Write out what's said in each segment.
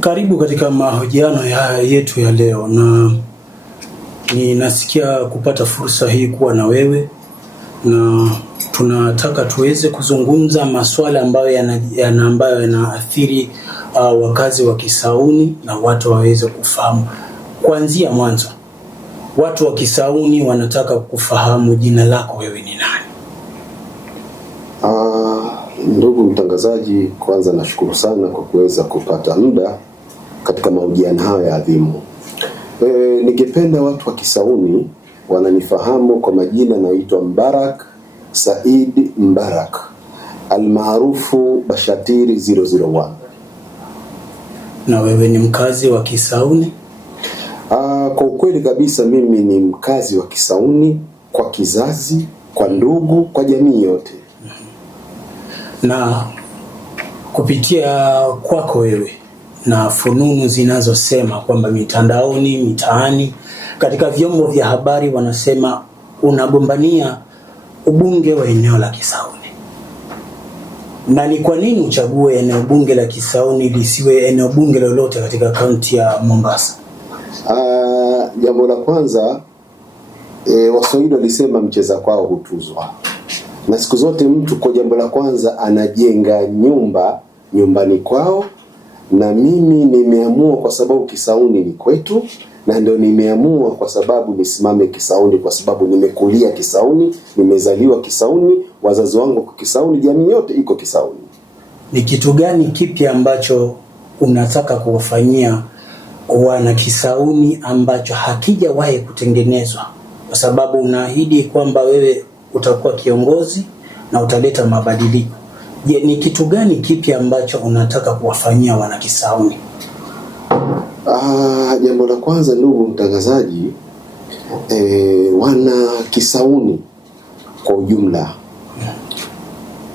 Karibu katika mahojiano yetu ya leo, na ninasikia kupata fursa hii kuwa na wewe, na tunataka tuweze kuzungumza masuala ambayo yanaathiri wakazi wa Kisauni na watu waweze kufahamu kuanzia mwanzo. Watu wa Kisauni wanataka kufahamu jina lako, wewe ni nani? Ndugu mtangazaji, kwanza nashukuru sana kwa kuweza kupata muda katika mahojiano haya ya adhimu. Ningependa watu wa Kisauni wananifahamu kwa majina, naitwa Mbarak Said Mbarak almaarufu Bashatiri 001. Na wewe ni mkazi wa Kisauni? Kwa ukweli kabisa mimi ni mkazi wa Kisauni kwa kizazi, kwa ndugu, kwa jamii yote. Na kupitia kwako wewe na fununu zinazosema kwamba mitandaoni, mitaani, katika vyombo vya habari wanasema unagombania ubunge wa eneo la Kisauni. Na ni kwa nini uchague eneo bunge la Kisauni lisiwe eneo bunge lolote katika kaunti ya Mombasa? Jambo la kwanza, Waswahili walisema mcheza kwao hutuzwa. Na siku zote mtu kwa jambo la kwanza anajenga nyumbani kwao, na mimi nimeamua kwa sababu Kisauni ni kwetu, na ndio nimeamua kwa sababu nisimame Kisauni, kwa sababu nimekulia Kisauni, nimezaliwa Kisauni, wazazi wangu kwa Kisauni, jamii yote iko Kisauni. Ni kitu gani kipi ambacho unataka kuwafanyia wana Kisauni ambacho hakijawahi kutengenezwa, kwa sababu unaahidi kwamba wewe utakuwa kiongozi na utaleta mabadiliko? Je, ni kitu gani kipi ambacho unataka kuwafanyia wana Kisauni? Jambo la kwanza ndugu mtangazaji, wana Kisauni kwa ujumla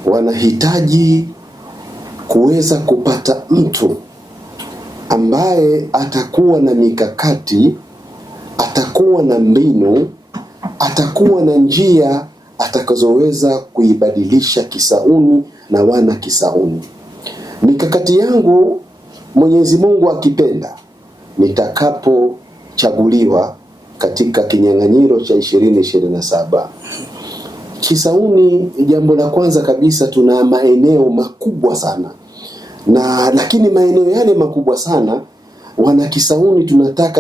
wanahitaji kuweza kupata mtu ambaye atakuwa na mikakati, atakuwa na mbinu, atakuwa na njia atakazoweza kuibadilisha Kisauni na wana Kisauni. Mikakati yangu, Mwenyezi Mungu akipenda, nitakapochaguliwa katika kinyang'anyiro cha 2027. Kisauni, jambo la kwanza kabisa, tuna maeneo makubwa sana. Lakini maeneo yale makubwa sana, wana Kisauni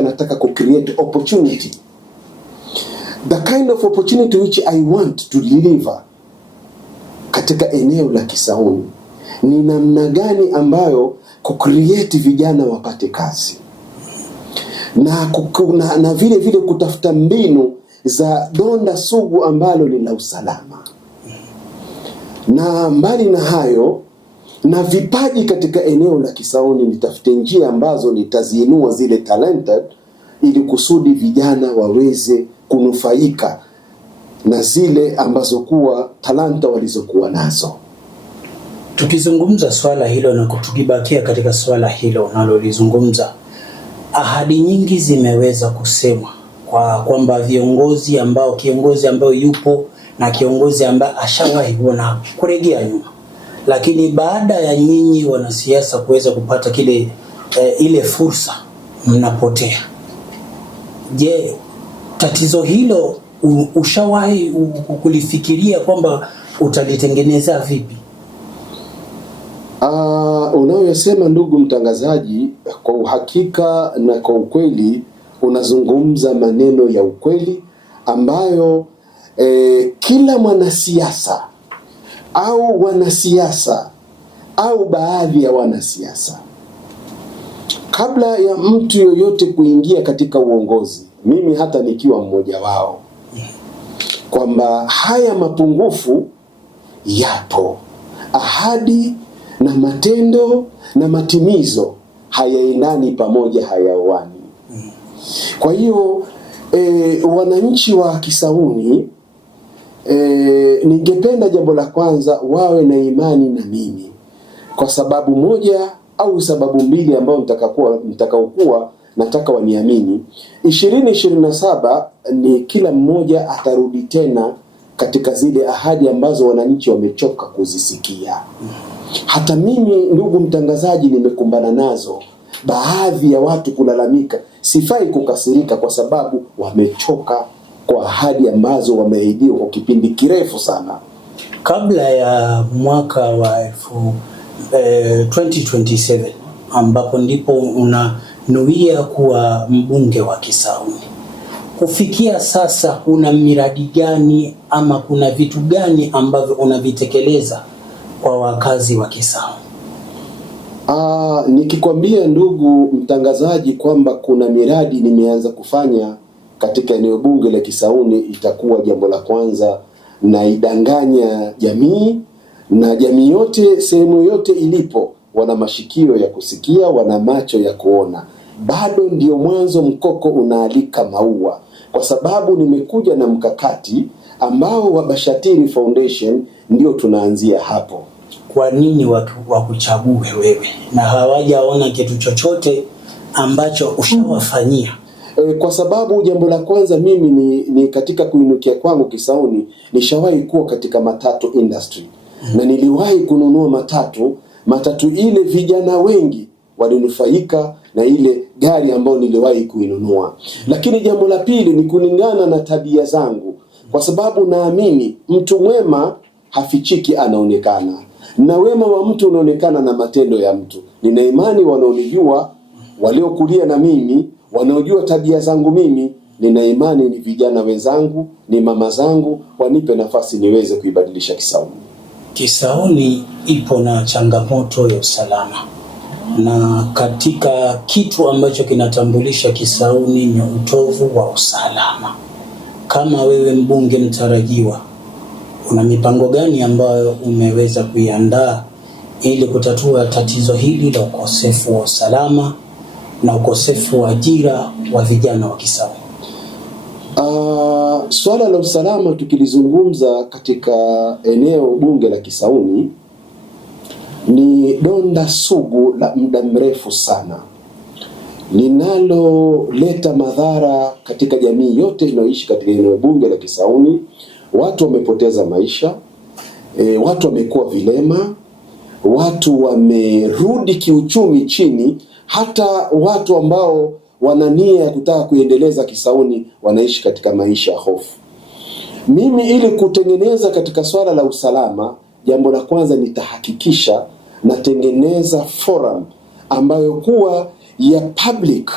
nataka ku create opportunity. The kind of opportunity which I want to deliver katika eneo la Kisauni ni namna gani ambayo ku-create vijana wapate kazi, na vile vile kutafuta mbinu za donda sugu ambalo ni la usalama. Na mbali na hayo, na vipaji katika eneo la Kisauni, nitafute njia ambazo nitaziinua zile talented, ili kusudi vijana waweze kunufaika na zile ambazo kuwa talanta walizokuwa nazo. Tukizungumza swala hilo na kutukibakia katika swala hilo unalolizungumza, ahadi nyingi zimeweza kusemwa kwamba kiongozi ambao yupo na kiongozi ambaye ashawahi kuona kurejea nyuma. Lakini baada ya nyinyi wanasiasa kuweza kupata ile fursa, mnapotea. Je, tatizo hilo ushawahi kulifikiria kwamba utalitengeneza vipi? Unayosema ndugu mtangazaji, kwa uhakika na kwa ukweli, unazungumza maneno ya ukweli ambayo kila mwanasiasa au wanasiasa au baadhi ya wanasiasa, kabla ya mtu yoyote kuingia katika uongozi, mimi hata nikiwa mmoja wao, kwamba haya mapungufu yapo. Ahadi na matendo na matimizo hayaendani pamoja, hayaoani. Kwa hiyo wananchi wa Kisauni, ningependa jambo la kwanza wawe na imani na mimi, kwa sababu moja au sababu mbili ambao nitakaokuwa nataka waniamini. 2027 ni kila mmoja atarudi tena katika zile ahadi ambazo wananchi wamechoka kuzisikia. Hata mimi ndugu mtangazaji nimekumbana nazo, baadhi ya watu kulalamika, sifai kukasirika kwa sababu wamechoka kwa ahadi ambazo wameahidiwa kwa kipindi kirefu sana. Kabla ya mwaka wa 2027 ambapo ndipo unanuia kuwa mbunge wa Kisauni, kufikia sasa una miradi gani ama kuna vitu gani ambavyo unavitekeleza kwa wakazi wa Kisauni? Nikikwambia ndugu mtangazaji kwamba kuna miradi nimeanza kufanya katika eneo bunge la Kisauni, itakuwa jambo la kwanza na idanganya jamii, na jamii yote sehemu yote ilipo wana mashikio ya kusikia, wana macho ya kuona. Bado ndio mwanzo, mkoko unaalika maua, kwa sababu nimekuja na mkakati ambao wa Bashatiri Foundation ndio tunaanzia hapo. Kwa nini watu wakuchague wewe na hawajaona kitu chochote ambacho ushawafanyia? Kwa sababu jambo la kwanza, mimi ni katika kuinukia kwangu Kisauni nishawahi kuwa katika matatu industry. Na niliwahi kununua matatu ile, vijana wengi walinufaika na ile gari ambayo niliwahi kuinunua. Lakini jambo la pili ni kulingana na tabia zangu, kwa sababu naamini mtu mwema hafichiki, anaonekana, na wema wa mtu unaonekana na matendo ya mtu. Nina imani wanaonijua, waliokulia na mimi, wanaojua tabia zangu mimi, nina imani ni vijana wenzangu, ni mama zangu, wanipe nafasi niweze kuibadilisha Kisauni. Kisauni ipo na changamoto ya usalama, na katika kitu ambacho kinatambulisha Kisauni ni utovu wa usalama. Kama wewe mbunge mtarajiwa, una mipango gani ambayo umeweza kuiandaa ili kutatua tatizo hili la ukosefu wa usalama na ukosefu wa ajira wa vijana wa Kisauni? Swala la usalama tukilizungumza katika eneo bunge la Kisauni ni donda sugu la muda mrefu sana, linaloleta madhara katika jamii yote inayoishi katika eneo bunge la Kisauni. Watu wamepoteza maisha, watu wamekuwa vilema, watu wamerudi kiuchumi chini, hata watu ambao wana nia ya kutaka kuendeleza Kisauni wanaishi katika maisha ya hofu. Mimi ili kutengeneza katika swala la usalama, jambo la kwanza nitahakikisha natengeneza forum ambayo kuwa ya public,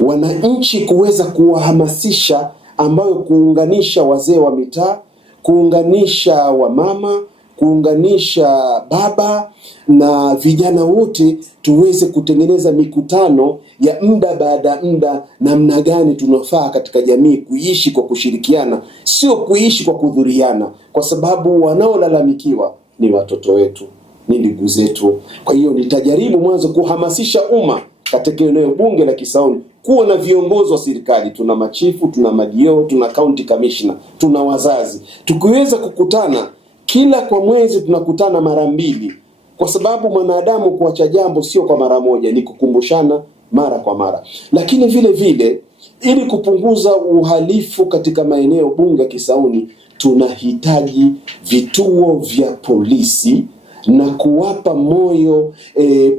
wananchi kuweza kuwahamasisha, ambayo kuunganisha wazee wa mitaa, kuunganisha wamama, kuunganisha baba na vijana wote, tuweze kutengeneza mikutano ya muda baada muda, namna gani tunafaa katika jamii kuishi kwa kushirikiana, sio kuishi kwa kudhuriana, kwa sababu wanaolalamikiwa ni watoto wetu, ni ndugu zetu. Kwa hiyo nitajaribu mwanzo kuhamasisha umma katika eneo bunge la Kisauni kuwa na viongozi wa serikali. Tuna machifu, tuna madio, tuna county commissioner, tuna wazazi. Tukiweza kukutana kila kwa mwezi, tunakutana mara 2, kwa sababu mwanadamu kuacha jambo sio kwa mara moja, ni kukumbushana mara kwa mara. Lakini vile vile ili kupunguza uhalifu katika maeneo bunge Kisauni, tunahitaji vituo vya polisi na kuwapa moyo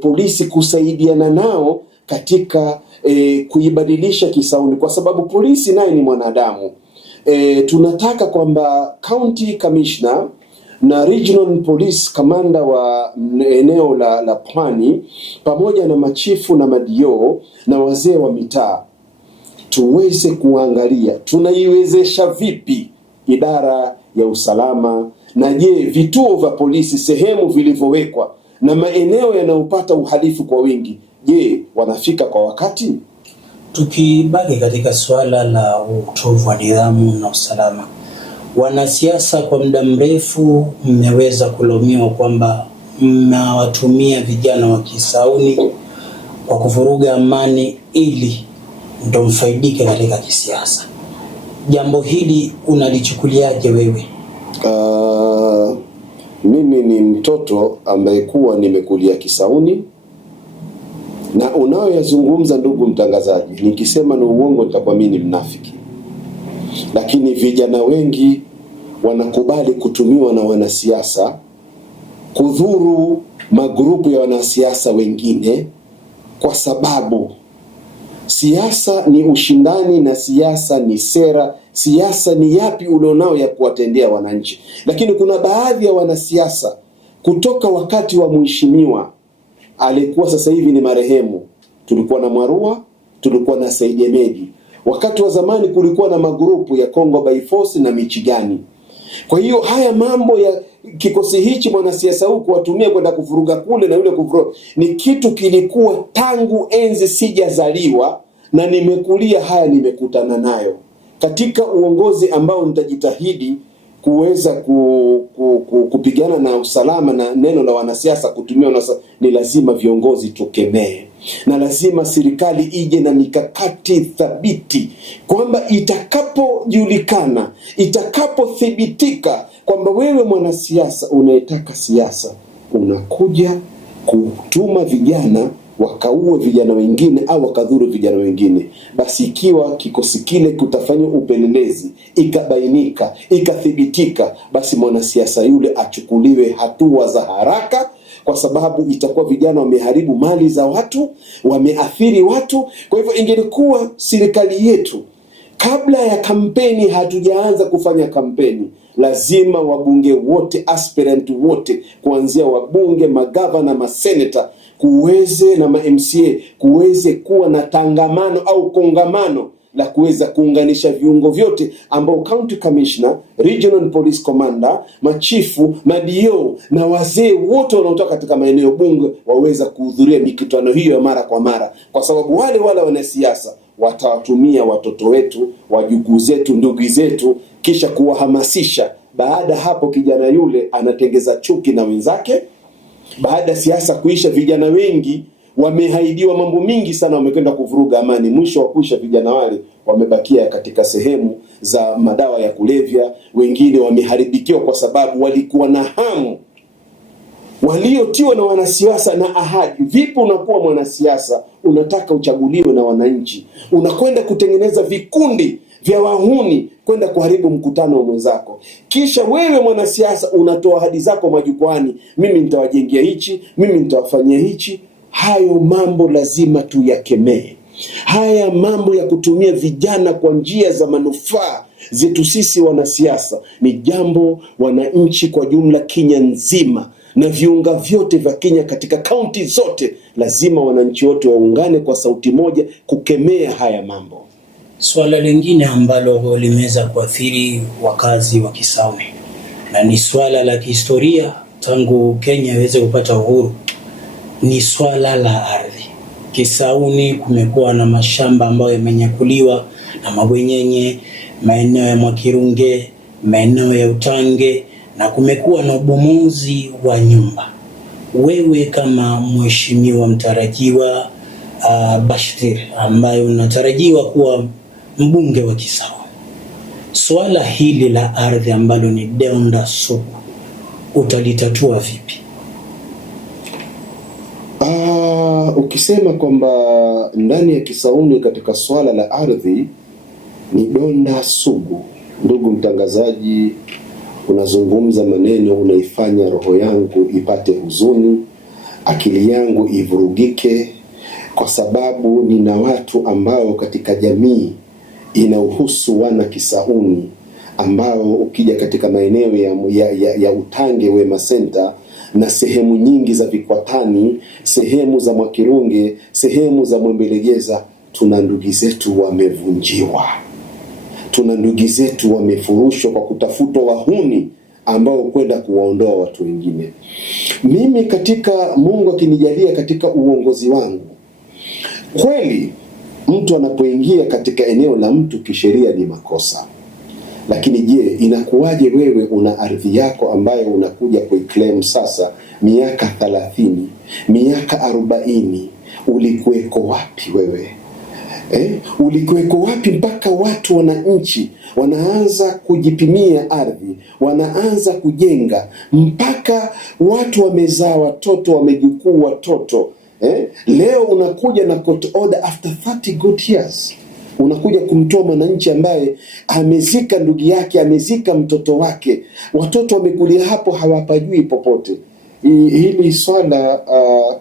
polisi kusaidiana nao katika kuibadilisha Kisauni, kwa sababu polisi naye ni mwanadamu. Tunataka kwamba county commissioner na regional police commander wa eneo la Pwani pamoja na machifu na madio na wazee wa mitaa tuweze kuangalia tunaiwezesha vipi idara ya usalama, na je, vituo vya polisi sehemu vilivyowekwa na maeneo yanayopata uhalifu kwa wingi, je, wanafika kwa wakati? Tukibaki katika swala la utovu wa nidhamu na usalama, wanasiasa kwa muda mrefu mmeweza kulaumiwa kwamba mnawatumia vijana wa Kisauni kwa kuvuruga amani ili ndo mfaidike katika kisiasa. Jambo hili unalichukuliaje wewe? Mimi ni mtoto ambaye kuwa nimekulia Kisauni, na unaoyazungumza ndugu mtangazaji, nikisema ni uongo nitakuwa mimi ni mnafiki. Lakini vijana wengi wanakubali kutumiwa na wanasiasa kudhuru magrupu ya wanasiasa wengine, kwa sababu siasa ni ushindani na siasa ni sera. Siasa ni yapi ulionao ya kuwatendea wananchi. Lakini kuna baadhi ya wanasiasa kutoka wakati wa mheshimiwa alikuwa sasa hivi ni marehemu, tulikuwa na Mwarua, tulikuwa na Said Emedi. Wakati wa zamani kulikuwa na magrupu ya Congo by Force na Michigani. Kwa hiyo haya mambo ya kikosi hichi mwanasiasa huku watumie kwenda kuvuruga kule na yule kuvuruga, ni kitu kilikuwa tangu enzi sijazaliwa na nimekulia haya, nimekutana nayo katika uongozi ambao nitajitahidi kuweza kupigana na usalama. Na neno la wanasiasa kutumia ni lazima viongozi tukemee, na lazima serikali ije na mikakati thabiti kwamba itakapojulikana, itakapothibitika kwamba wewe mwanasiasa unayetaka siasa unakuja kutuma vijana wakaue vijana wengine au wakadhuru vijana wengine, basi ikiwa kikosi kile kutafanya upelelezi ikabainika, ikathibitika, basi mwanasiasa yule achukuliwe hatua za haraka, kwa sababu itakuwa vijana wameharibu mali za watu, wameathiri watu. Kwa hivyo ingelikuwa serikali yetu kabla ya kampeni, hatujaanza kufanya kampeni, lazima wabunge wote, aspirant wote, kuanzia wabunge, magavana, maseneta, kuweze na ma-MCA kuweze kuwa na tangamano au kongamano la kuweza kuunganisha viungo vyote, ambao county commissioner, regional police commander, machifu, madio na wazee wote wanaotoka katika maeneo bunge waweza kuhudhuria mikutano hiyo ya mara kwa mara, kwa sababu wale wanasiasa watawatumia watoto wetu, wajukuu zetu, ndugu zetu, kisha kuwahamasisha. Baada hapo kijana yule anatengeza chuki na wenzake. Baada siasa kuisha, vijana wengi wamehaidiwa mambo mingi sana, wamekwenda kuvuruga amani. Mwisho wa kuisha, vijana wale wamebakia katika sehemu za madawa ya kulevya. Wengine wameharibikiwa kwa sababu walikuwa na hamu, waliotiwa na wanasiasa na ahadi. Vipi unakuwa mwanasiasa, unataka uchaguliwe na wananchi, unakwenda kutengeneza vikundi vya wahuni kwenda kuharibu mkutano wa mwenzako, kisha wewe mwanasiasa unatoa ahadi zako majukwani, mimi nitawajengea hichi, mimi nitawafanyia hichi. Hayo mambo lazima tuyakemee. Haya mambo ya kutumia vijana kwa njia za manufaa zetu sisi wanasiasa ni jambo wananchi kwa jumla Kenya nzima na viunga vyote vya Kenya katika kaunti zote, lazima wananchi wote waungane kwa sauti moja kukemea haya mambo. Swala lingine ambalo limeweza kuathiri wakazi wa Kisauni na ni swala la kihistoria tangu Kenya iweze kupata uhuru, ni swala la ardhi. Kisauni kumekuwa na mashamba ambayo yamenyakuliwa na mabwenyenye, maeneo ya Mwakirunge, maeneo ya Utange, na kumekuwa na ubomozi wa nyumba. Wewe kama mheshimiwa mtarajiwa Bashir, ambaye unatarajiwa kuwa mbunge wa Kisauni, swala hili la ardhi ambalo ni donda sugu utalitatua vipi? Ukisema kwamba ndani ya Kisauni katika swala la ardhi ni donda sugu, ndugu mtangazaji, unazungumza maneno, unaifanya roho yangu ipate huzuni, akili yangu ivurugike, kwa sababu nina watu ambao katika jamii inauhusu wana Kisauni, ambao ukija katika maeneo ya Utange, Wema Center na sehemu nyingi za Vikwatani, sehemu za Mwakirunge, sehemu za Mwembelegeza, tuna ndugu zetu wamevunjiwa, tuna ndugu zetu wamefurushwa kwa kutafutwa wahuni ambao kwenda kuwaondoa watu wengine. Mimi katika Mungu akinijalia katika uongozi wangu, kweli mtu anapoingia katika eneo la mtu kisheria ni makosa. Lakini je, inakuwaje wewe una ardhi yako ambayo unakuja kuiclaim sasa miaka 30, miaka 40, ulikuweko wapi wewe? Ulikuweko wapi mpaka watu wananchi wanaanza kujipimia ardhi, wanaanza kujenga, mpaka watu wamezaa watoto, wamejukuu watoto? Leo unakuja na court order after 30 good years. Unakuja kumtoa mwananchi ambaye amezika ndugu yake, amezika mtoto wake, watoto wamekulia hapo hawapajui popote. Hili swala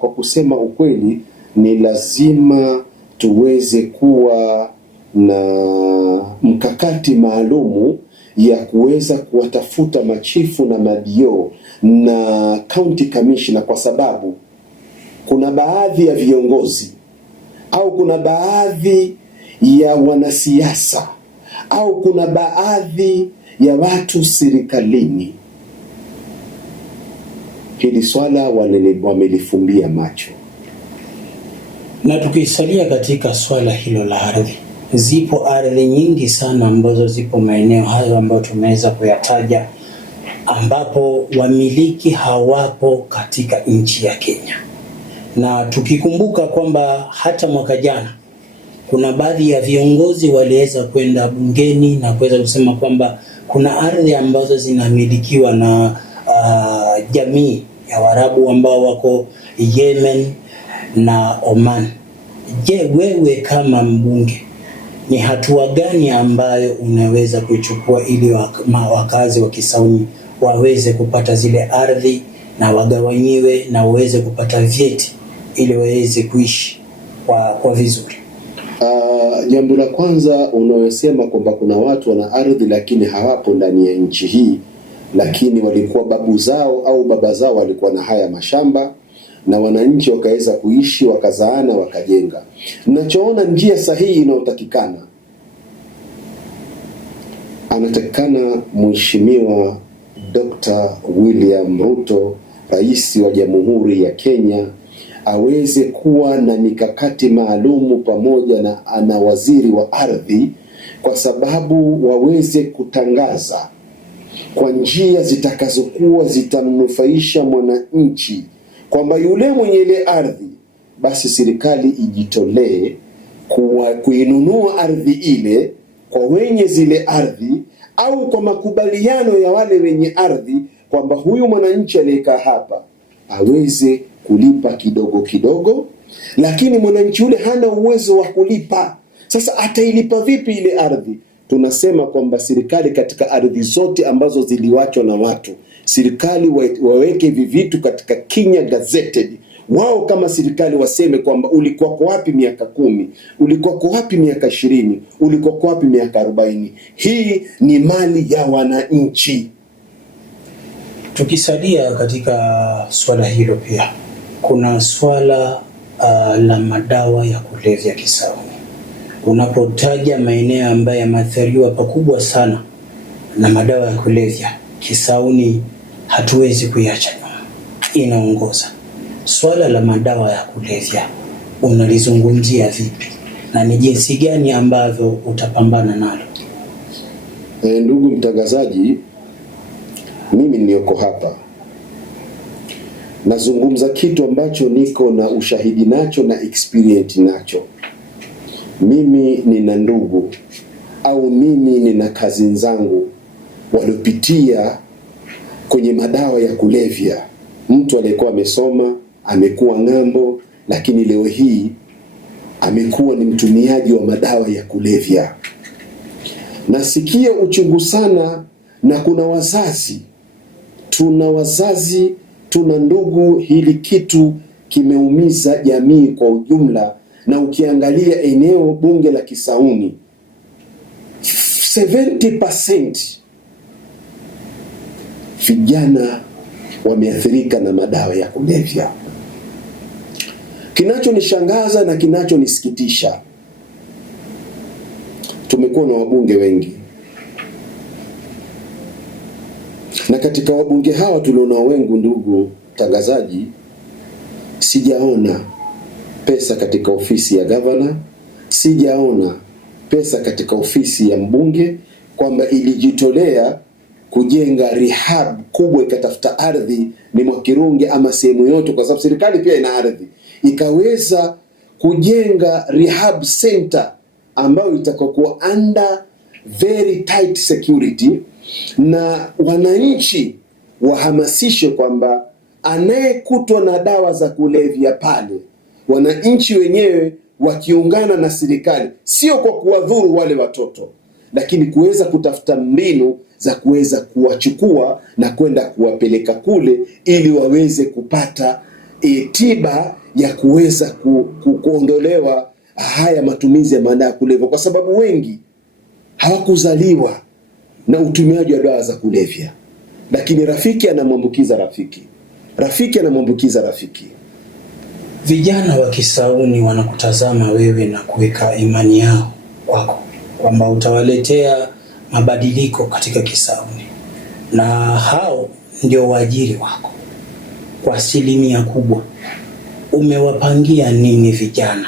kwa kusema ukweli ni lazima tuweze kuwa na mkakati maalumu ya kuweza kuwatafuta machifu na madio na county commissioner, kwa sababu kuna baadhi ya viongozi au kuna baadhi ya wanasiasa au kuna baadhi ya watu serikalini, hili swala wamelifumbia macho. Na tukisalia katika swala hilo la ardhi, zipo ardhi nyingi sana ambazo zipo maeneo hayo ambayo tumeweza kuyataja, ambapo wamiliki hawapo katika nchi ya Kenya. Na tukikumbuka kwamba hata mwaka jana kuna baadhi ya viongozi waliweza kwenda bungeni na kuweza kusema kwamba kuna ardhi ambazo zinamilikiwa na jamii ya Waarabu ambao wako Yemen na Oman. Je, wewe kama mbunge, ni hatua gani ambayo unaweza kuchukua ili wakazi wa Kisauni waweze kupata zile ardhi na wagawanyiwe na waweze kupata vyeti ili waweze kuishi kwa vizuri? Jambo la kwanza unayosema kwamba kuna watu wana ardhi lakini hawapo ndani ya nchi hii, lakini walikuwa babu zao au baba zao walikuwa na haya mashamba na wananchi wakaweza kuishi, wakazaana, wakajenga. Ninachoona njia sahihi inayotakikana, anatakikana Mheshimiwa Dr. William Ruto, Rais wa Jamhuri ya Kenya, aweze kuwa na mikakati maalumu pamoja na waziri wa ardhi, kwa sababu waweze kutangaza kwa njia zitakazokuwa zitamnufaisha mwananchi kwamba yule mwenye ile ardhi, basi serikali ijitolee kuinunua ardhi ile kwa wenye zile ardhi, au kwa makubaliano ya wale wenye ardhi kwamba huyu mwananchi aliyekaa hapa aweze kulipa kidogo kidogo, lakini mwananchi yule hana uwezo wa kulipa. Sasa atailipa vipi ile ardhi? Tunasema kwamba serikali katika ardhi zote ambazo ziliwachwa na watu, serikali waweke hivi vitu katika Kenya Gazetted. Wao kama serikali waseme kwamba ulikuwa kwa wapi miaka 10, ulikuwa kwa wapi miaka 20, ulikuwa kwa wapi miaka 40. Hii ni mali ya wananchi. Tukisalia katika swala hilo, pia kuna swala la madawa ya kulevya Kisauni. Unapotaja maeneo ambayo yameathiriwa pakubwa sana na madawa ya kulevya, Kisauni hatuwezi kuiacha nyuma, inaongoza. Swala la madawa ya kulevya unalizungumzia vipi na ni jinsi gani ambavyo utapambana nalo? Ndugu mtangazaji, mimi nilioko hapa nazungumza kitu ambacho niko na ushahidi nacho na experience nacho. Mimi nina ndugu au mimi nina kazi zangu waliopitia kwenye madawa ya kulevya. Mtu aliyekuwa amesoma, amekuwa ng'ambo, lakini leo hii amekuwa ni mtumiaji wa madawa ya kulevya. Nasikia uchungu sana, na kuna wazazi, tuna ndugu, hili kitu kimeumiza jamii kwa ujumla. Na ukiangalia eneo bunge la Kisauni, 70% vijana wameathirika na madawa ya kulevya. Kinachonishangaza na kinachonisikitisha, tumekuwa na wabunge wengi, na katika wabunge hawa tuliona wengi, ndugu mtangazaji, sijaona pesa katika ofisi ya gavana, sijaona pesa katika ofisi ya mbunge kwamba ilijitolea kujenga rehab kubwa, ikatafuta ardhi ni Mwakirunge ama sehemu yote, kwa sababu serikali pia ina ardhi, ikaweza kujenga rehab center ambayo itakokuwa under very tight security, na wananchi wahamasishe kwamba anayekutwa na dawa za kulevya pale, wananchi wenyewe wakiungana na serikali, sio kwa kuwadhuru wale watoto, lakini kuweza kutafuta mbinu za kuweza kuwachukua na kwenda kuwapeleka kule ili waweze kupata tiba ya kuweza kuondolewa haya matumizi ya madawa ya kulevya, kwa sababu wengi hawakuzaliwa na utumiaji wa dawa za kulevya, lakini rafiki anamwambukiza rafiki, rafiki anamwambukiza rafiki. Vijana wa Kisauni wanakutazama wewe na kuweka imani yao kwako kwamba utawaletea mabadiliko katika Kisauni, na hao ndio waajiri wako kwa asilimia kubwa. Umewapangia nini vijana?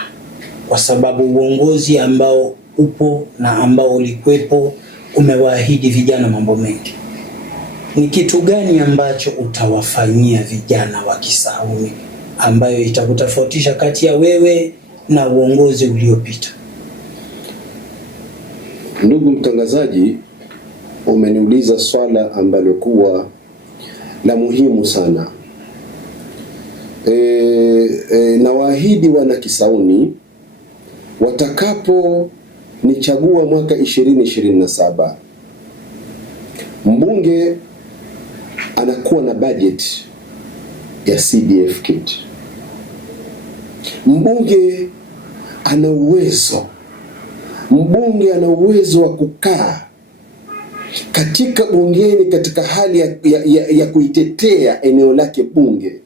Kwa sababu uongozi ambao upo na ambao ulikuwepo umewaahidi vijana mambo mengi. Ni kitu gani ambacho utawafanyia vijana wa Kisauni ambayo itakutofautisha kati ya wewe na uongozi uliopita? Ndugu mtangazaji, umeniuliza swala ambalo kuwa la muhimu sana. Na waahidi wana Kisauni watakapo nichagua mwaka 2027, mbunge anakuwa na budget ya CDF kit. Mbunge ana uwezo wa kukaa katika bungeni katika hali ya kuitetea eneo lake bunge,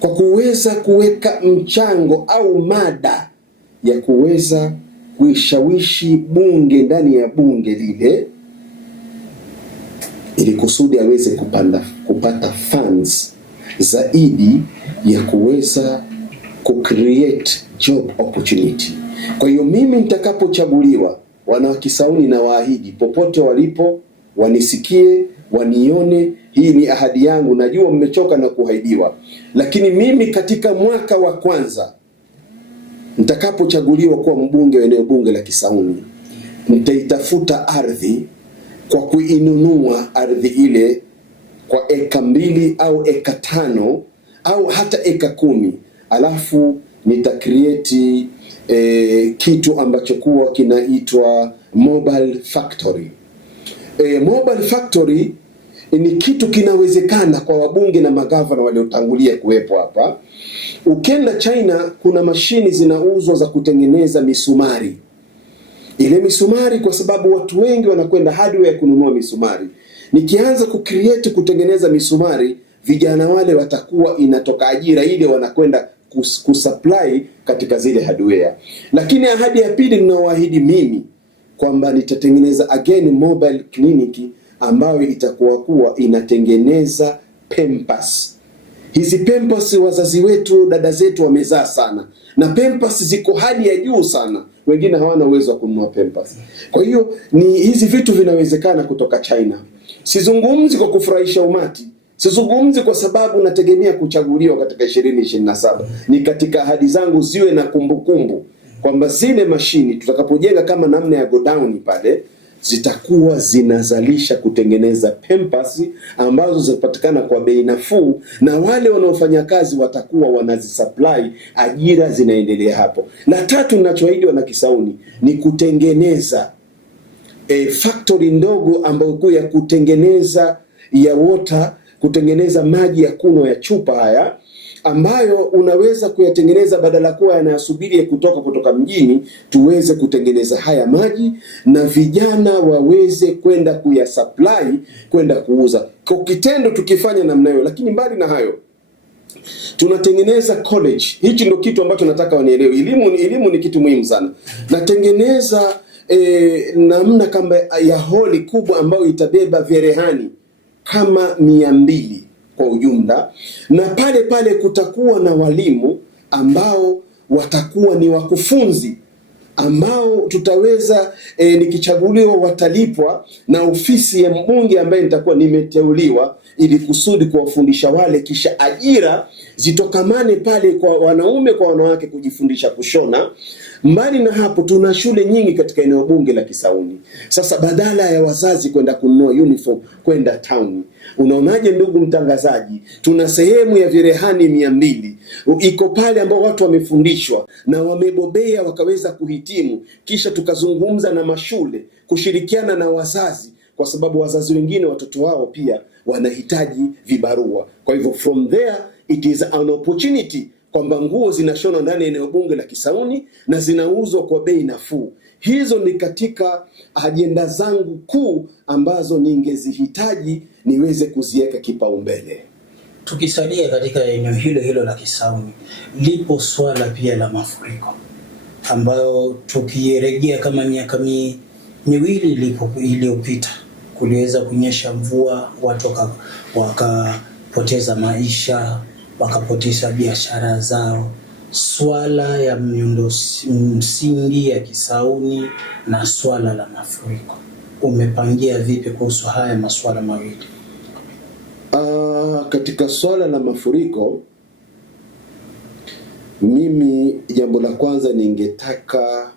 kwa kuweza kuweka mchango au mada ya kuweza kuishawishi bunge ndani ya bunge lile, ili kusudi aweze kupata funds zaidi ya kuweza kucreate job opportunity. Kwa hiyo mimi nitakapochaguliwa, wana wa Kisauni na waahidi popote walipo wanisikie, wanione. Hii ni ahadi yangu. Najua mmechoka na kuahidiwa, lakini mimi katika mwaka wa kwanza nitakapochaguliwa kuwa mbunge wa eneo bunge la Kisauni, nitaitafuta ardhi kwa kuinunua ardhi ile kwa eka 2 au eka 5 au hata eka 10, alafu nitacreate kitu ambacho kuwa kinaitwa mobile factory. Mobile factory ni kitu kinawezekana kwa wabunge na magavana waliotangulia kuwepo hapa. Ukenda China kuna mashini zinauzwa za kutengeneza misumari. Ile misumari, kwa sababu watu wengi wanakwenda hardware kununua misumari, nikianza kutengeneza misumari, vijana wale watakuwa inatoka ajira ile, wanakwenda kusupply katika zile hardware. Lakini ahadi ya pili ninaoahidi mimi kwamba nitatengeneza again mobile clinic ambayo itakuwa inatengeneza Pampers. Hizi Pampers wazazi wetu, dada zetu wamezaa sana, na Pampers ziko hali ya juu sana, wengine hawana uwezo wa kununua Pampers. Kwa hiyo ni hizi vitu vinawezekana kutoka China. Sizungumzi kwa kufurahisha umati, sizungumzi kwa sababu nategemea kuchaguliwa katika 2027. Ni katika ahadi zangu ziwe na kumbukumbu kwamba zile mashini tutakapojenga kama namna ya godown pale, zitakuwa zinazalisha kutengeneza Pampers ambazo zitapatikana kwa bei nafuu, na wale wanaofanya kazi watakuwa wanazisupply, ajira zinaendelea hapo. La tatu ninachoahidi wana Kisauni ni kutengeneza factory ndogo ambayo kwa ya kutengeneza ya water, kutengeneza maji ya kunywa ya chupa haya, ambayo unaweza kuyatengeneza badala kuwa yanayasubiri kutoka mjini, tuweze kutengeneza haya maji na vijana waweze kwenda kuyasupply, kwenda kuuza. Kwa kitendo tukifanya namna hiyo. Lakini mbali na hayo, tunatengeneza college. Hichi ndio kitu ambacho nataka wanielewe. Elimu ni kitu muhimu sana. Natengeneza namna kama ya holi kubwa ambayo itabeba vyerehani kama 200 kwa ujumla, na pale kutakuwa na walimu ambao watakuwa ni wakufunzi ambao tutaweza nikichaguliwa watalipwa na ofisi ya mbunge ambaye nitakuwa nimeteuliwa, ili kusudi kuwafundisha wale, kisha ajira zitokamane pale kwa wanaume kwa wanawake kujifundisha kushona. Mbali na hapo, tuna shule nyingi katika eneo bunge la Kisauni. Sasa badala ya wazazi kwenda kununua uniform kwenda town, unaonaje ndugu mtangazaji, tuna sehemu ya virehani 200 iko pale ambao watu wamefundishwa na wamebobea wakaweza kuhitimu, kisha tukazungumza na mashule kushirikiana na wazazi, kwa sababu wazazi wengine watoto wao pia wanahitaji vibarua. Kwa hivyo from there it is an opportunity kwamba nguo zinashonwa ndani ya eneo bunge la Kisauni na zinauzwa kwa bei nafuu. Hizo ni katika ajenda zangu kuu ambazo ningezihitaji niweze kuziweka kipaumbele. Tukisalia katika eneo hilo hilo la Kisauni, lipo swala pia la mafuriko ambayo tukirejea kama miaka miwili iliyopita kuliweza kunyesha mvua, watu wakapoteza maisha, wakapoteza biashara zao. Swala ya miundo msingi ya Kisauni na swala la mafuriko, umepangia vipi kuhusu haya masuala mawili? Katika swala la mafuriko, mimi jambo la kwanza ningetaka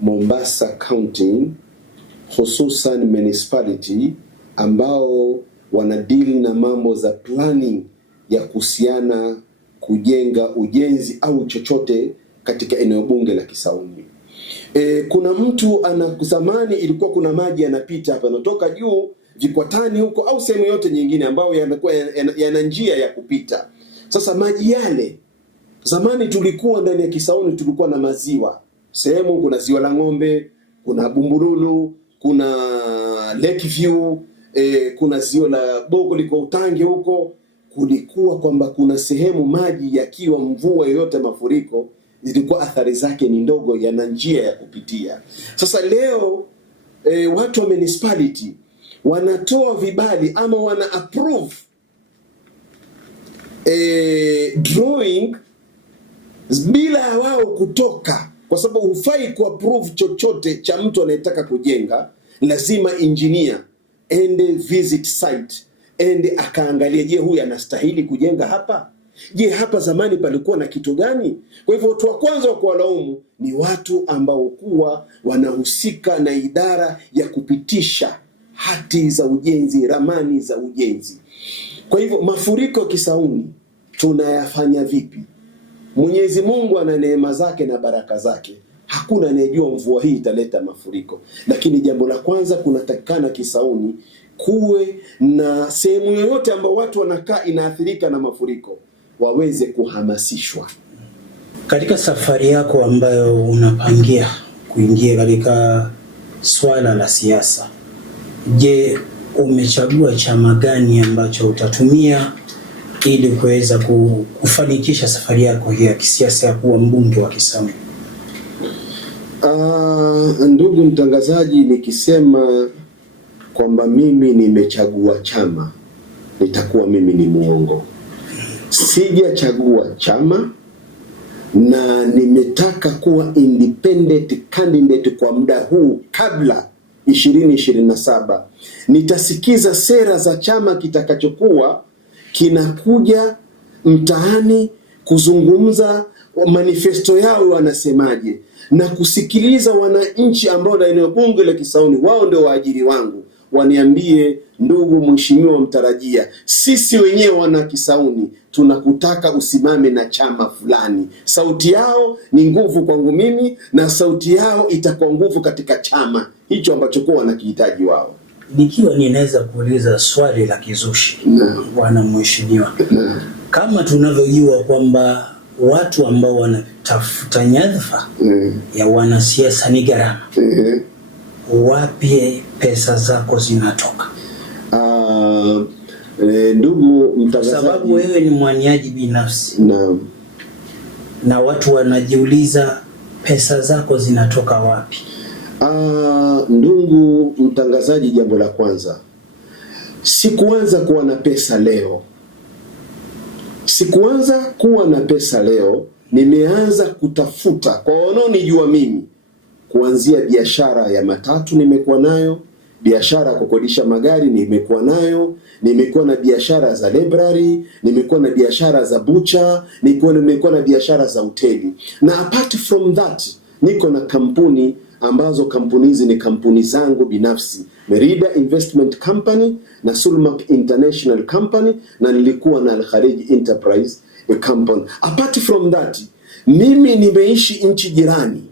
Mombasa County, hususan municipality ambao wanadeal na mambo za planning ya kuhusiana kujenga ujenzi au chochote katika eneo bunge la Kisauni. Kuna mtu zamani ilikuwa kuna maji yanapita hapa yanatoka juu Vikwatani huko au sehemu yote nyingine ambayo yanakuwa yana njia ya kupita. Sasa maji yale zamani tulikuwa ndani ya Kisauni tulikuwa na maziwa. Sehemu kuna ziwa la Ng'ombe, kuna Bumbululu, kuna Lakeview, kuna ziwa la Bogo liko Utange huko. Kulikuwa kwamba kuna sehemu maji yakiwa mvua yoyote mafuriko zilikuwa athari zake ni ndogo, yana njia ya kupitia. Sasa leo watu wa municipality wanatoa vibali ama wana approve drawing bila ya wao kutoka, kwa sababu hufai ku approve chochote cha mtu anayetaka kujenga. Lazima engineer ende visit site, ende akaangalia, je, huyu anastahili kujenga hapa? Je, hapa zamani palikuwa na kitu gani? Kwa hivyo watu wa kwanza wa kuwalaumu ni watu ambao kuwa wanahusika na idara ya kupitisha hati za ujenzi, ramani za ujenzi. Kwa hivyo mafuriko Kisauni tunayafanya vipi? Mwenyezi Mungu ana neema zake na baraka zake. Hakuna anayejua mvua hii italeta mafuriko. Lakini jambo la kwanza kunatakikana Kisauni kuwe na sehemu yoyote ambao watu wanakaa inaathirika na mafuriko waweze kuhamasishwa. Katika safari yako ambayo unapangia kuingia katika swala la siasa, je, umechagua chama gani ambacho utatumia ili kuweza kufanikisha safari yako hii ya kisiasa ya kuwa mbunge wa Kisauni? Ndugu mtangazaji, nikisema kwamba mimi nimechagua chama nitakuwa mimi ni muongo. Sijachagua chama na nimetaka kuwa independent candidate kwa muda huu. Kabla 2027 nitasikiza sera za chama kitakachokuwa kinakuja mtaani kuzungumza manifesto yao wanasemaje, na kusikiliza wananchi ambao na eneo bunge la Kisauni, wao ndio waajiri wangu, waniambie, ndugu mheshimiwa mtarajia, sisi wenyewe wana Kisauni tunakutaka usimame na chama fulani. Sauti yao ni nguvu kwangu mimi na sauti yao itakuwa nguvu katika chama hicho ambacho kwa wanakihitaji wao. Nikiwa ninaweza kuuliza swali la kizushi, bwana mheshimiwa, kama tunavyojua kwamba watu ambao wanatafuta nyadhifa ya wanasiasa ni gharama, wapi pesa zako zinatoka? Ndugu mtangazaji, sababu wewe ni mwaniaji binafsi na watu wanajiuliza pesa zako zinatoka wapi? Ndugu mtangazaji, jambo la kwanza, sikuanza kuwa na pesa leo. Sikuanza kuwa na pesa leo, nimeanza kutafuta kwa wanaonijua mimi. Kuanzia biashara ya matatu nimekuwa nayo, biashara ya kukodisha magari nimekuwa nayo, nimekuwa na biashara za library, nimekuwa na biashara za bucha, nimekuwa na biashara za hoteli. Na apart from that, niko na kampuni ambazo kampuni hizi ni kampuni zangu binafsi, Merida Investment Company na Sulmak International Company, na nilikuwa na Al-Kharij Enterprise Company. Apart from that, mimi nimeishi nchi jirani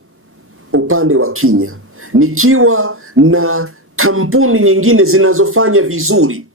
upande wa Kenya nikiwa na kampuni nyingine zinazofanya vizuri.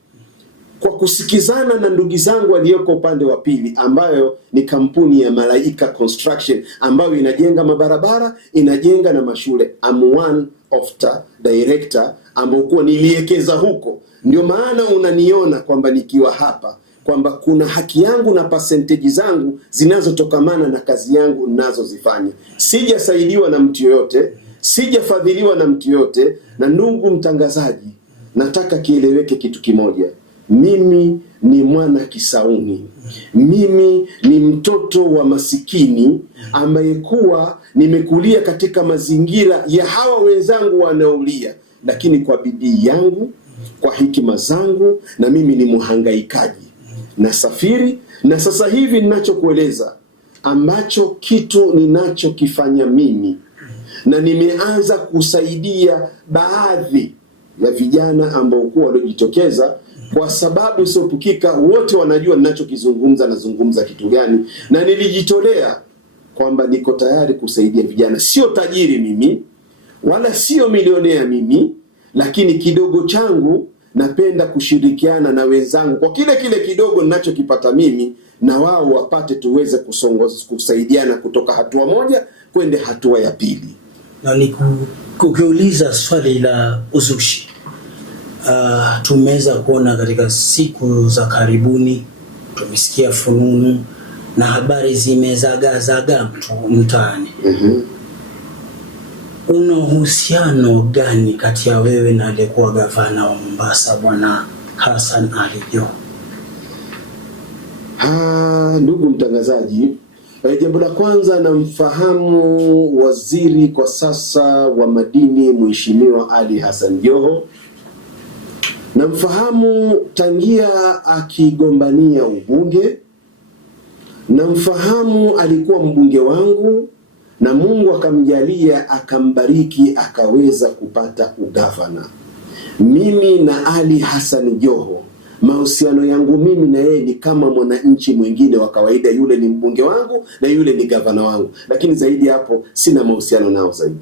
kwa kusikizana na ndugu zangu walioko upande wa pili, ambayo ni kampuni ya Malaika Construction ambayo inajenga mabarabara, inajenga na mashule. I'm one of the director ambao kwa niliekeza huko. Ndio maana unaniona kwamba nikiwa hapa kwamba kuna haki yangu na percentage zangu zinazotokamana na kazi yangu ninazozifanya. Sijasaidiwa na mtu yoyote, sijafadhiliwa na mtu yoyote. Na ndugu mtangazaji, nataka kieleweke kitu kimoja. Mimi ni mwana Kisauni. Mimi ni mtoto wa masikini ambaye kuwa nimekulia katika mazingira ya hawa wenzangu wanaolia, lakini kwa bidii yangu, kwa hekima zangu, na mimi ni mhangaikaji. Nasafiri, na sasa hivi ninachokueleza ambacho kitu ninachokifanya mimi, na nimeanza kusaidia baadhi ya vijana ambao kwa waliojitokeza, kwa sababu sopukika wote wanajua ninachokizungumza, nazungumza kitu gani, na nilijitolea kwamba niko tayari kusaidia vijana. Sio tajiri mimi, wala sio milionea mimi, lakini kidogo changu napenda kushirikiana na wenzangu kwa kile kidogo ninachokipata mimi, na wao wapate, tuweze kusaidiana kutoka hatua moja kwenda hatua ya pili. Na kukiuliza swali la uzushi, tumeweza kuona katika siku za karibuni, tumesikia fununu na habari zimezagaa mtaani. Una uhusiano gani kati ya wewe na aliyekuwa gavana wa Mombasa Bwana Hassan Ali Joho? Ndugu mtangazaji, jambo la kwanza, namfahamu waziri kwa sasa wa madini Mheshimiwa Ali Hassan Joho. Namfahamu tangia akigombania ubunge. Namfahamu alikuwa mbunge wangu, na Mungu akamjalia akambariki akaweza kupata ugavana. Mimi na Ali Hassan Joho, mahusiano yangu mimi na yeye ni kama mwananchi mwingine wa kawaida. Yule ni mbunge wangu na yule ni gavana wangu, lakini zaidi hapo sina mahusiano nao zaidi.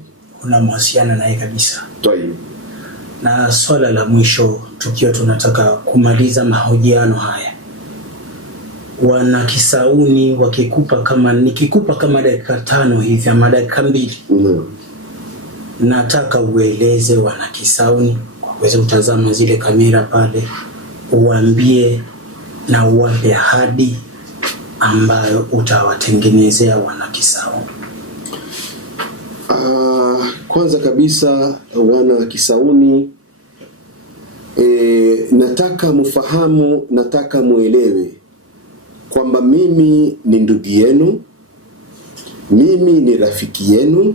Una mahusiano naye kabisa? Toi. Na swala la mwisho, tukiwa tunataka kumaliza mahojiano haya, wana Kisauni nikikupa kama dakika 5 hivi ama dakika 2, nataka ueleze wana Kisauni kwa kuweza kutazama zile kamera pale, uambie na uwape ahadi ambayo utawatengenezea wana Kisauni. Kwanza kabisa wana Kisauni, nataka mfahamu, nataka muelewe kwamba mimi ni ndugu yenu, mimi ni rafiki yenu,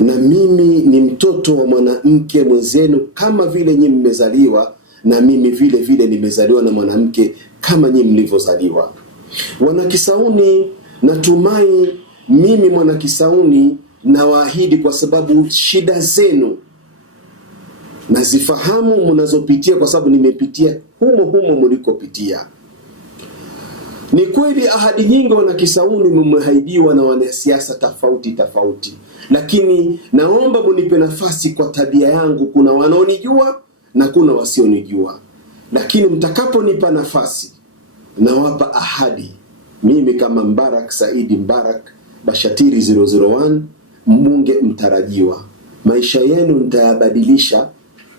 na mimi ni mtoto wa mwanamke mwenzenu. Kama vile nyinyi mmezaliwa, na mimi vile vile nimezaliwa na mwanamke kama nyinyi mlivyozaliwa. Wana Kisauni, natumai mimi mwana Kisauni nawaahidi, kwa sababu shida zenu nazifahamu mnazopitia, kwa sababu nimepitia humo mlikopitia. Ni kweli ahadi nyingi wana Kisauni mmeahidiwa na wanasiasa tofauti, lakini naomba munipe nafasi kwa tabia yangu. Kuna wanaonijua na kuna wasionijua, lakini mtakaponipa nafasi nawapa ahadi. Mimi kama Mbarak Saidi Mbarak Bashatiri 001, mbunge mtarajiwa, maisha yenu nitayabadilisha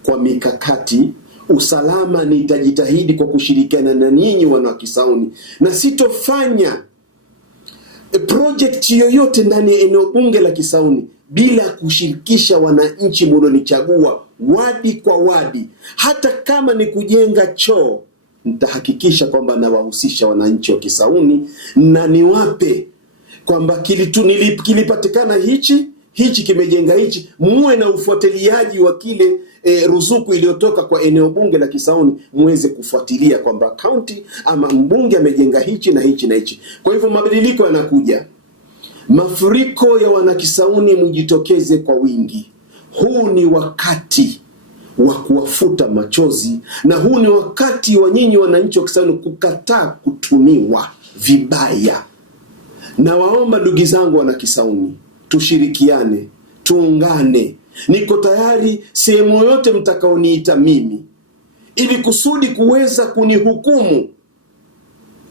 kwa mikakati. Usalama nitajitahidi kwa kushirikiana na nyinyi wana Kisauni, na sitofanya project yoyote ndani ya eneo bunge la Kisauni bila kushirikisha wananchi mlionichagua wadi kwa wadi. Hata kama ni kujenga choo, nitahakikisha kwamba nawahusisha wananchi wa Kisauni, na niwape kwamba kilipatikana hichi kimejenga hichi. Muwe na ufuatiliaji wa kile ruzuku iliyotoka kwa eneo bunge la Kisauni, muweze kufuatilia kwamba county ama mbunge amejenga hichi na hichi na hichi. Kwa hivyo mabadiliko yanakuja. Mafuriko ya wana Kisauni mjitokeze kwa wingi. Huu ni wakati wa kuwafuta machozi, na huu ni wakati wa nyinyi wananchi wa Kisauni kukataa kutumiwa vibaya. Na waomba ndugu zangu wana Kisauni, tushirikiane, tuungane. Niko tayari sehemu yote mtakaoniita mimi, ili kusudi kuweza kunihukumu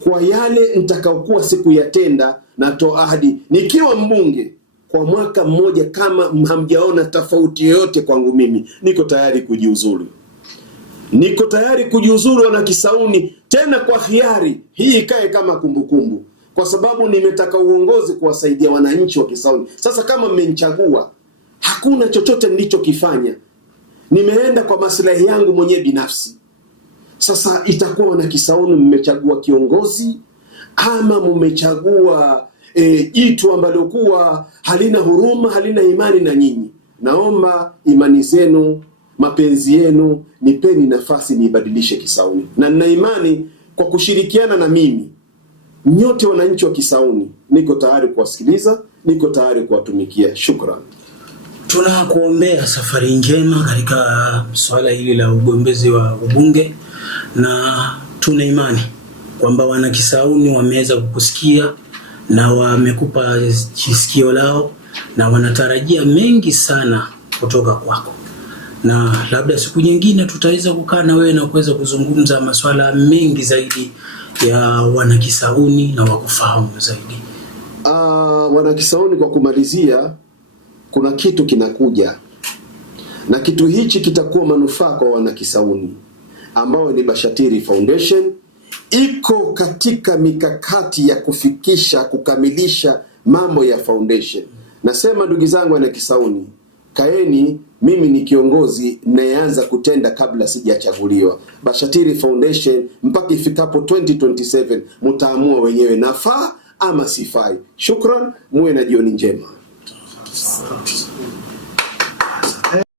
kwa yale nitakaokuwa sikuyatenda. Natoa ahadi nikiwa mbunge kwa mwaka mmoja, kama hamjaona tofauti yoyote kwangu mimi, niko tayari kujiuzulu. Niko tayari kujiuzulu wana Kisauni, tena kwa hiari. Hii ikae kama kumbukumbu, kwa sababu nimetaka uongozi kuwasaidia wananchi wa Kisauni. Sasa kama mmenichagua, hakuna chochote nilichokifanya, nimeenda kwa maslahi yangu mwenyewe binafsi. Sasa itakuwa wana Kisauni mmechagua kiongozi ama mmechagua jitu ambalo kuwa halina huruma, halina imani na nyinyi. Naomba imani zenu, mapenzi yenu, nipeni nafasi niibadilishe Kisauni. Na nina imani kwa kushirikiana na mimi, nyote wananchi wa Kisauni, niko tayari kuwasikiliza, niko tayari kuwatumikia. Shukran. Tunakuombea safari njema katika swala hili la ugombezi wa ubunge, na tuna imani kwamba wana Kisauni wameweza kukusikia na wamekupa sikio lao, na wanatarajia mengi sana kutoka kwako. Na labda siku nyingine tutaweza kukaa na wewe na kuweza kuzungumza masuala mengi zaidi ya wana Kisauni na wakufahamu zaidi. Wana Kisauni, kwa kumalizia, kuna kitu kinakuja, na kitu hichi kitakuwa manufaa kwa wana Kisauni, ambao ni Bashatiri Foundation. Iko katika mikakati ya kukamilisha mambo ya foundation. Nasema ndugu zangu wana Kisauni, kaeni, mimi ni kiongozi nayeanza kutenda kabla sijachaguliwa. Bashatiri Foundation mpaka ifikapo 2027 mtaamua wenyewe nafaa ama sifai. Shukran, muwe na jioni njema.